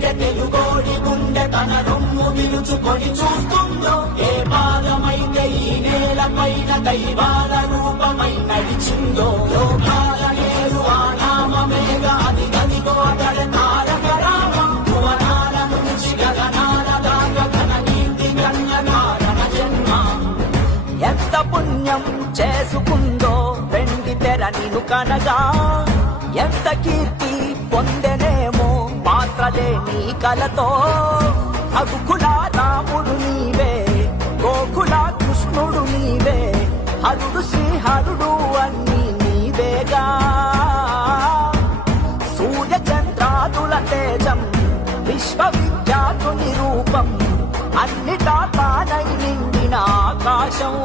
వింటే తెలుగోడి గుండె తన రొమ్ము విలుచుకొని చూస్తుందో, ఏ పాదమైతే ఈ నేల పైన దైవాల రూపమై నడిచిందో, లోకాల నేరు ఆ నామమేగా అది గదిగో అతడి తారక రామం. భువనాల నుంచి గగనాల దాకా ఘన కీర్తి కన్న కారణ జన్మ. ఎంత పుణ్యం చేసుకుందో వెండి తెర నిన్ను కనగా, ఎంత కీర్తి పొందెనేమో పాత్రలే నీ కలతో. రఘుకుల రాముడు నీవే, గోకుల కృష్ణుడు నీవే, హరుడు శ్రీహరుడు అన్నీ నీవేగా. సూర్య చంద్రాదుల తేజం విశ్వవిఖ్యాతుని రూపం, అన్నిటా తానై నిండిన ఆకాశం.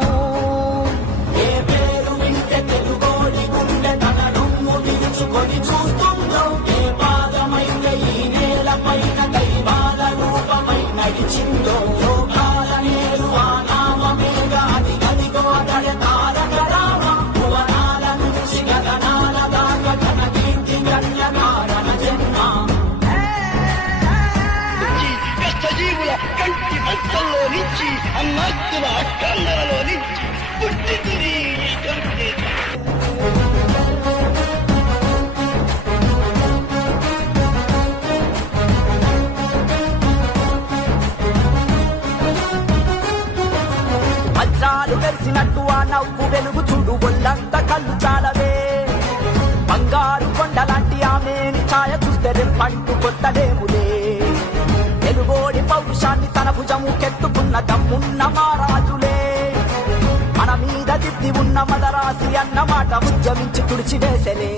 ఏ పేరు వింటే తెలుగోడి గుండె తన రొమ్ము విరుచుకొని చూస్తుందో, ఏ పాదమైతే ఈ నేల పైన దైవాల రూపమై నడిచిందో, లోకాల నేరు ఆ నామమేగా అది గదిగో అతడి తారక రామం. భువనాల నుంచి గగనాల దాకా ఘన కీర్తి కన్య కారణ జన్మ. కష్టజీవుల కంటి భక్తుల్లో నుంచి అన్నాత్తుల అష్టాంగలలో నుంచి పుట్టింది ఈ కంటి. వజ్రాలు వెలిసినట్టు ఆ నవ్వు వెలుగు చూడు, ఒళ్ళంత కళ్ళు చాలవే. బంగారు కొండలాంటి ఆమెని ఛాయ చూస్తే రెప్పంటూ కొట్టలేములే. తెలుగోడి పౌరుషాన్ని తన భుజము కెత్తుకున్న దమ్మున్న మారాజులే. మన మీద దిద్ది ఉన్న మదరాసి అన్న మాట ఉద్యమించి తుడిచివేసలే.